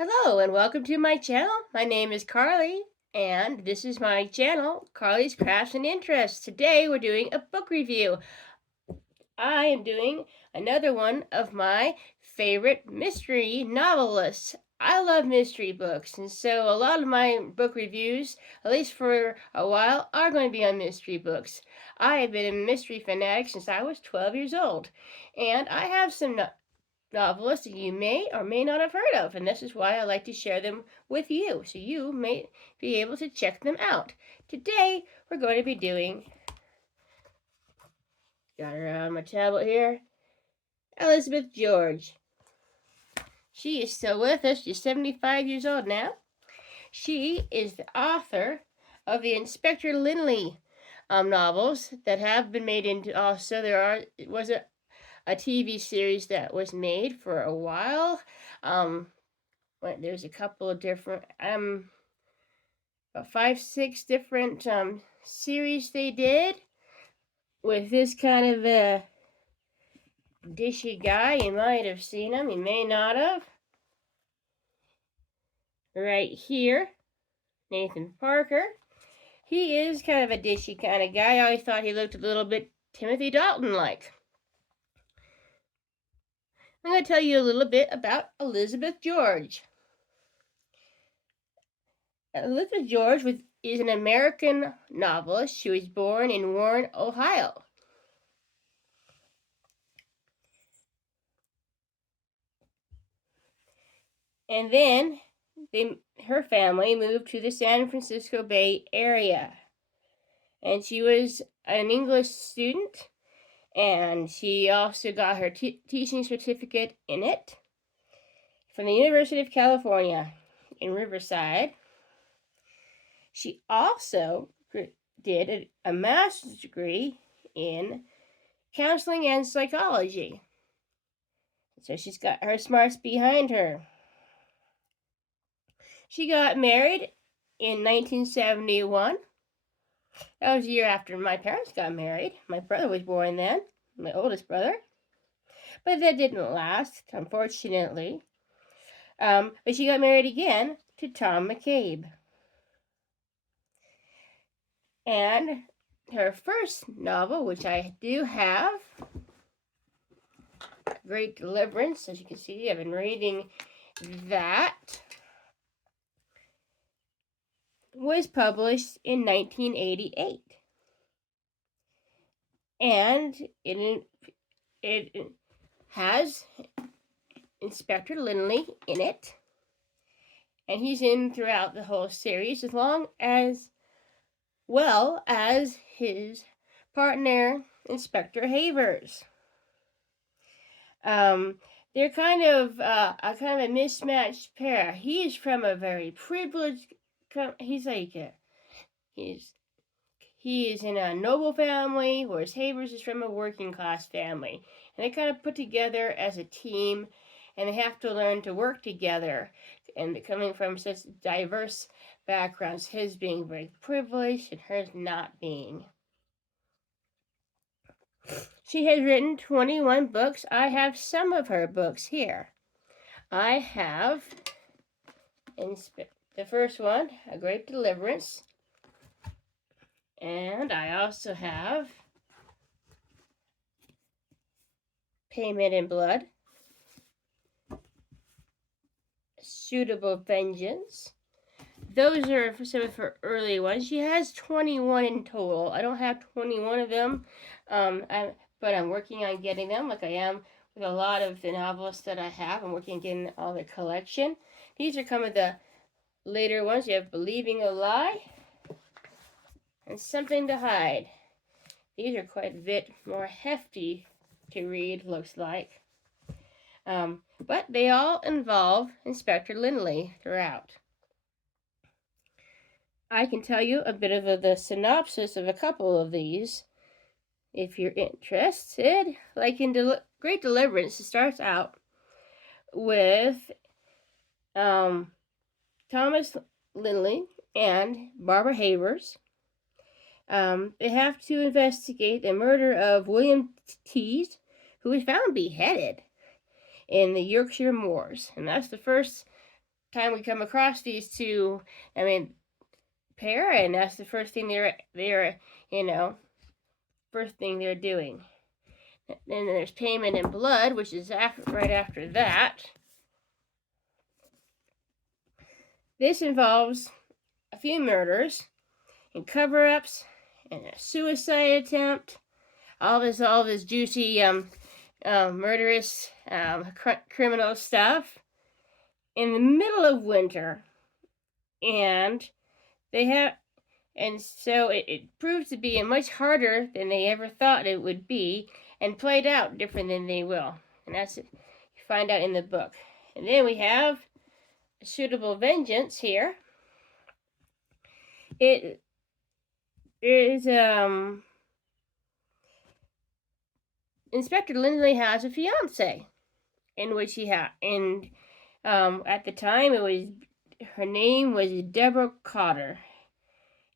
Hello and welcome to my channel. My name is Carly and this is my channel, Carly's Crafts and Interests. Today we're doing a book review. I am doing another one of my favorite mystery novelists. I love mystery books, and so a lot of my book reviews, at least for a while, are going to be on mystery books. I have been a mystery fanatic since I was 12 years old, and I have some novelists that you may or may not have heard of, and this is why I like to share them with you, so you may be able to check them out. Today, we're going to be doing, got her on my tablet here, Elizabeth George. She is still with us. She's 75 years old now. She is the author of the Inspector Lynley novels that have been made into, also it was a TV series that was made for a while. There's a couple of different, about 5, 6 different series they did with this kind of a dishy guy. You might have seen him, you may not have. Right here, Nathan Parker. He is kind of a dishy kind of guy. I always thought he looked a little bit Timothy Dalton-like. I'm going to tell you a little bit about Elizabeth George. Elizabeth George is an American novelist. She was born in Warren, Ohio. And then her family moved to the San Francisco Bay Area. And she was an English student, and she also got her teaching certificate in it from the University of California in Riverside. She also did a master's degree in counseling and psychology. So she's got her smarts behind her. She got married in 1971. That was a year after my parents got married. My brother was born then, my oldest brother. But that didn't last, unfortunately. But she got married again to Tom McCabe. And her first novel, which I do have, Great Deliverance, as you can see, I've been reading that, was published in 1988. And it has Inspector Lynley in it. And he's in throughout the whole series, as well as his partner, Inspector Havers. They're kind of a mismatched pair. He is from a very privileged. He is in a noble family, whereas Havers is from a working class family, and they kind of put together as a team, and they have to learn to work together. And coming from such diverse backgrounds, his being very privileged and hers not being. She has written 21 books. I have some of her books here. I have the first one, A Great Deliverance. And I also have Payment in Blood, Suitable Vengeance. Those are some of her early ones. She has 21 in total. I don't have 21 of them, but I'm working on getting them, like I am with a lot of the novelists that I have. I'm working on getting all the collection. These are some of the later ones. You have Believing a Lie and Something to Hide. These are quite a bit more hefty to read, looks like. But they all involve Inspector Lynley throughout. I can tell you a bit of the synopsis of a couple of these if you're interested. Like in Great Deliverance, it starts out with Thomas Lynley and Barbara Havers. They have to investigate the murder of William Tees, who was found beheaded in the Yorkshire moors. And that's the first time we come across these two, pair, and that's the first thing they're first thing they're doing. Then there's Payment in Blood, which is right after that. This involves a few murders and cover-ups and a suicide attempt. All this juicy, murderous, criminal stuff in the middle of winter, and so it proves to be much harder than they ever thought it would be, and played out different than they will, and that's it. You find out in the book. And then we have Suitable Vengeance here. It is Inspector Lynley has a fiance, in which at the time her name was Deborah Cotter,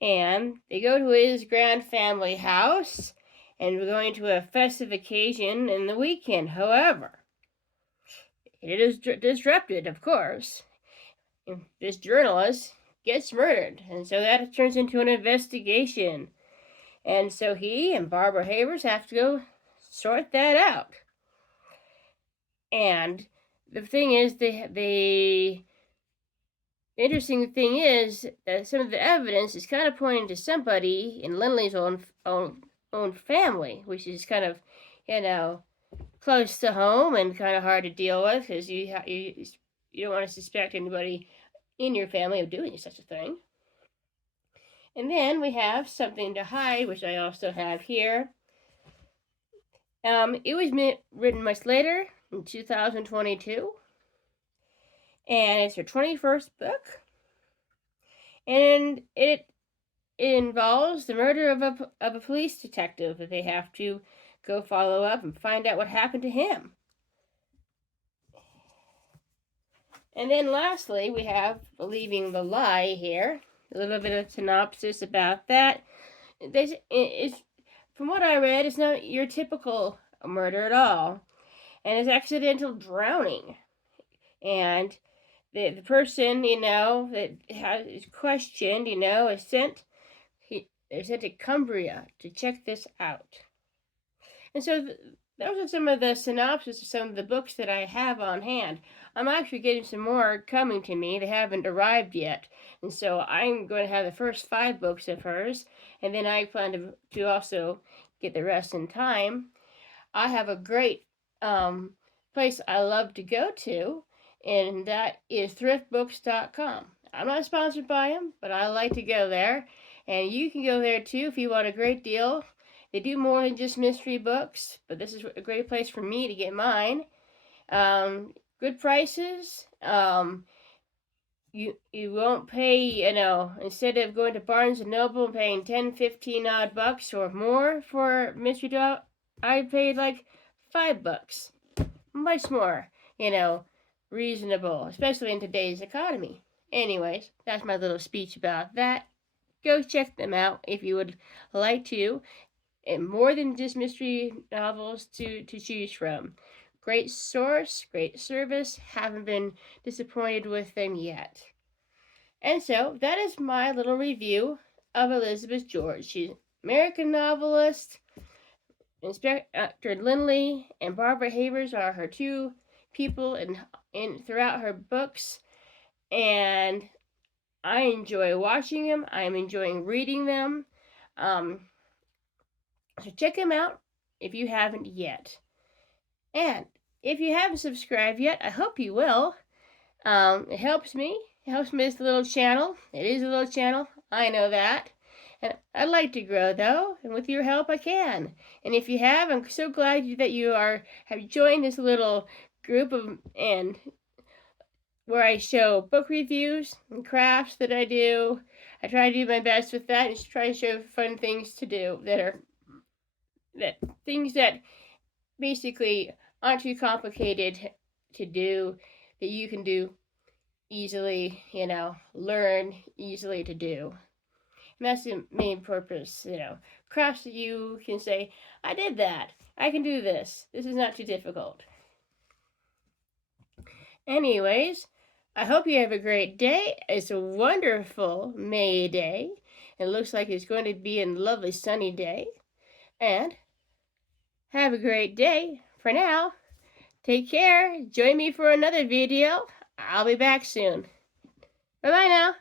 and they go to his grand family house, and we're going to a festive occasion in the weekend. However, it is disrupted, of course. This journalist gets murdered, and so that turns into an investigation. And so he and Barbara Havers have to go sort that out. And the thing is, the interesting thing is that some of the evidence is kind of pointing to somebody in Lynley's own family, which is kind of, close to home and kind of hard to deal with, because you don't want to suspect anybody in your family of doing such a thing. And then we have Something to Hide, which I also have here. It was written much later, in 2022, and it's her 21st book, and it involves the murder of a police detective that they have to go follow up and find out what happened to him. And then lastly, we have Believing the Lie here. A little bit of synopsis about that. From what I read, it's not your typical murder at all, and it's accidental drowning. And the person, that is questioned, is they're sent to Cumbria to check this out. And so those are some of the synopses of some of the books that I have on hand. I'm actually getting some more coming to me. They haven't arrived yet. And so I'm going to have the first 5 books of hers, and then I plan to also get the rest in time. I have a great place I love to go to, and that is thriftbooks.com. I'm not sponsored by them, but I like to go there, and you can go there too if you want a great deal. They do more than just mystery books, but this is a great place for me to get mine. Good prices. You won't pay, instead of going to Barnes & Noble and paying 10, 15 odd bucks or more for mystery dog, I paid like $5. Much more, reasonable, especially in today's economy. Anyways, that's my little speech about that. Go check them out if you would like to. And more than just mystery novels to choose from. Great source, great service. Haven't been disappointed with them yet. And so that is my little review of Elizabeth George. She's an American novelist. Inspector Lynley and Barbara Havers are her 2 people in throughout her books, and I enjoy watching them. I'm enjoying reading them. So check them out if you haven't yet. And if you haven't subscribed yet, I hope you will. It helps me. It helps me with the little channel. It is a little channel. I know that. And I'd like to grow, though, and with your help, I can. And if you have, I'm so glad that you have joined this little group where I show book reviews and crafts that I do. I try to do my best with that and try to show fun things to do things that basically aren't too complicated to do, that you can do easily, learn easily to do. And that's the main purpose, crafts that you can say, I did that. I can do this. This is not too difficult. Anyways, I hope you have a great day. It's a wonderful May day. It looks like it's going to be a lovely sunny day. And have a great day. For now, take care. Join me for another video. I'll be back soon. Bye-bye now.